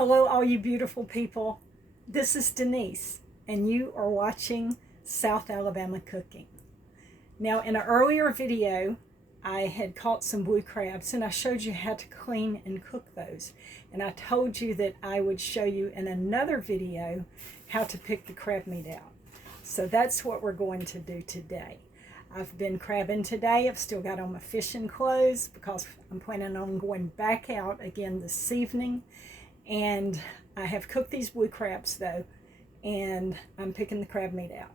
Hello, all you beautiful people. This is Denise, and you are watching South Alabama Cooking. Now, in an earlier video, I had caught some blue crabs, and I showed you how to clean and cook those. And I told you that I would show you in another video how to pick the crab meat out. So that's what we're going to do today. I've been crabbing today. I've still got on my fishing clothes because I'm planning on going back out again this evening. And I have cooked these blue crabs though, and I'm picking the crab meat out.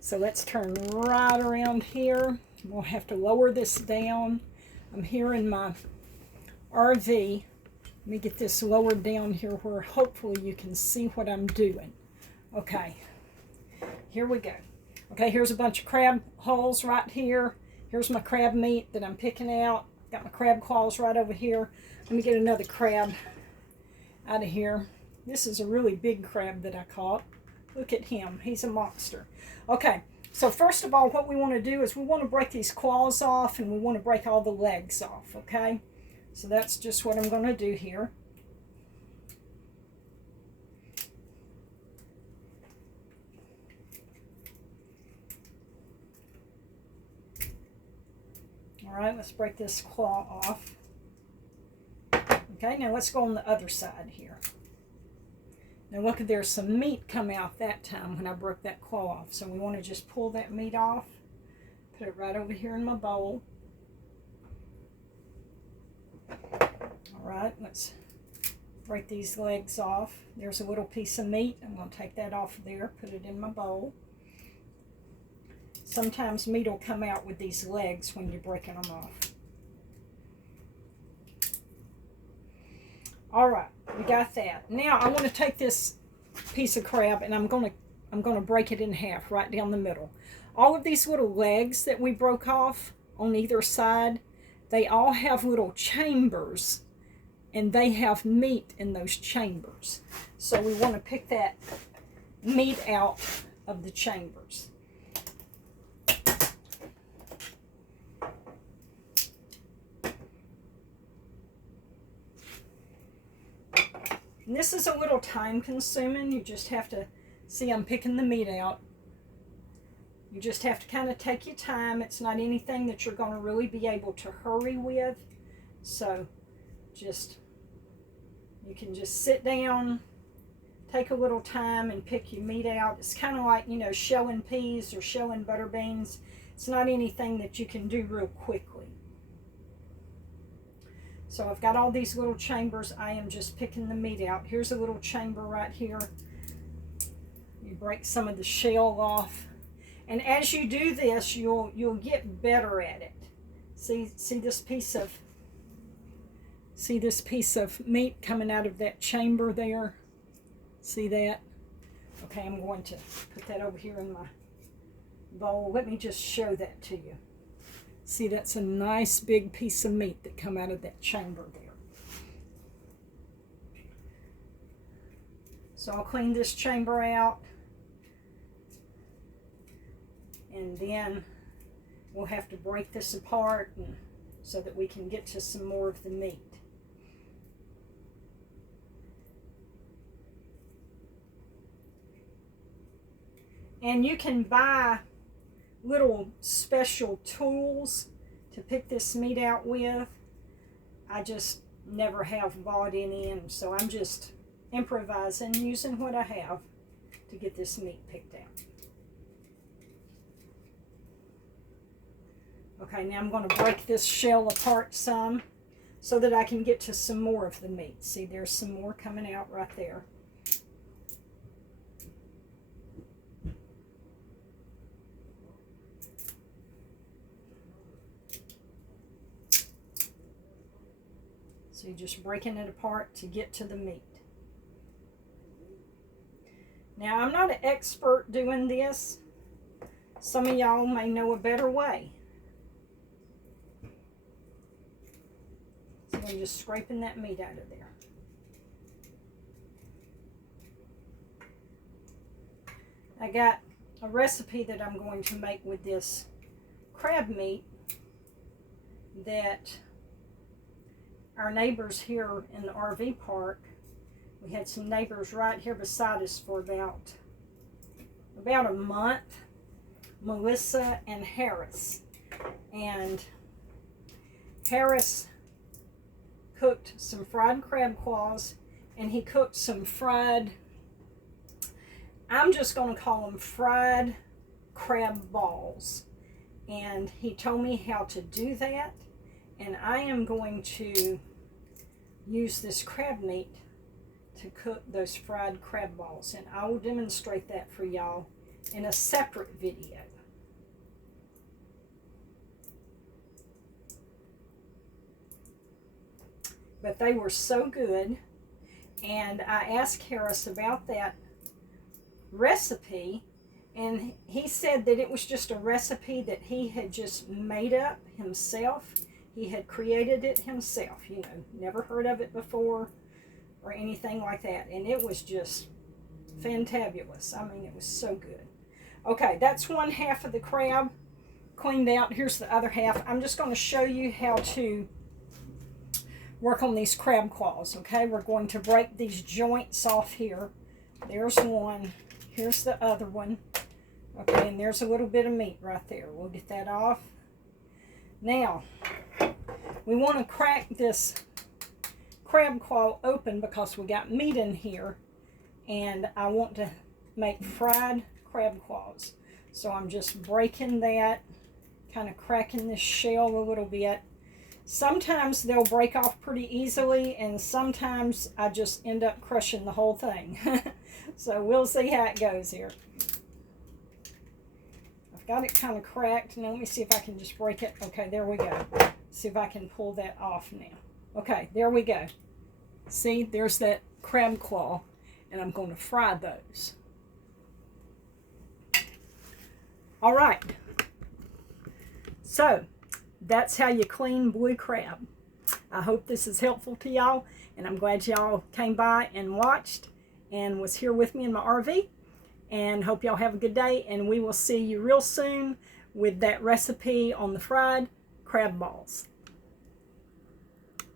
So let's turn right around here. We'll have to lower this down. I'm here in my RV. Let me get this lowered down here where hopefully you can see what I'm doing. Okay, here we go. Okay, here's a bunch of crab hulls right here. Here's my crab meat that I'm picking out. Got my crab claws right over here. Let me get another crab out of here. This is a really big crab that I caught. Look at him. He's a monster. Okay, so first of all, what we want to do is we want to break these claws off, and we want to break all the legs off, okay? So that's just what I'm going to do here. All right, let's break this claw off. Okay, now let's go on the other side here. Now look, there's some meat come out that time when I broke that claw off. So we want to just pull that meat off, put it right over here in my bowl. All right, let's break these legs off. There's a little piece of meat. I'm going to take that off of there, put it in my bowl. Sometimes meat will come out with these legs when you're breaking them off. All right, we got that. Now I want to take this piece of crab and I'm going to break it in half right down the middle. All of these little legs that we broke off on either side, they all have little chambers, and they have meat in those chambers. So we want to pick that meat out of the chambers. And this is a little time consuming. You just have to see I'm picking the meat out. You just have to kind of take your time. It's not anything that you're going to really be able to hurry with. So you can just sit down, take a little time and pick your meat out. It's kind of like, shelling peas or shelling butter beans. It's not anything that you can do real quickly. So I've got all these little chambers. I am just picking the meat out. Here's a little chamber right here. You break some of the shell off. And as you do this, you'll get better at it. See this piece of meat coming out of that chamber there? See that? Okay, I'm going to put that over here in my bowl. Let me just show that to you. See, that's a nice big piece of meat that come out of that chamber there. So I'll clean this chamber out, and then we'll have to break this apart so that we can get to some more of the meat. And you can buy little special tools to pick this meat out with. I just never have bought any, and so I'm just improvising using what I have to get this meat picked out. Okay, now I'm going to break this shell apart some so that I can get to some more of the meat. See, there's some more coming out right there. So you're just breaking it apart to get to the meat. Now, I'm not an expert doing this. Some of y'all may know a better way. So I'm just scraping that meat out of there. I got a recipe that I'm going to make with this crab meat that our neighbors here in the RV park We had some neighbors right here beside us for about a month, Melissa and Harris. And Harris cooked some fried crab claws, and he cooked some fried, I'm just going to call them fried crab balls. And he told me how to do that, and I am going to use this crab meat to cook those fried crab balls, and I will demonstrate that for y'all in a separate video. But they were so good, and I asked Harris about that recipe, and he said that it was just a recipe that he had just made up himself. He had created it himself, you know, never heard of it before or anything like that. And it was just fantabulous. I mean, it was so good. Okay, that's one half of the crab cleaned out. Here's the other half. I'm just going to show you how to work on these crab claws, okay? We're going to break these joints off here. There's one. Here's the other one. Okay, and there's a little bit of meat right there. We'll get that off. Now, we want to crack this crab claw open because we got meat in here, and I want to make fried crab claws. So I'm just breaking that, kind of cracking this shell a little bit. Sometimes they'll break off pretty easily, and sometimes I just end up crushing the whole thing. So we'll see how it goes here. I've got it kind of cracked. Now let me see if I can just break it. Okay, there we go. See if I can pull that off now. Okay, there we go. See, there's that crab claw, and I'm going to fry those. All right. So, that's how you clean blue crab. I hope this is helpful to y'all, and I'm glad y'all came by and watched and was here with me in my RV, and hope y'all have a good day, and we will see you real soon with that recipe on the fried crab balls.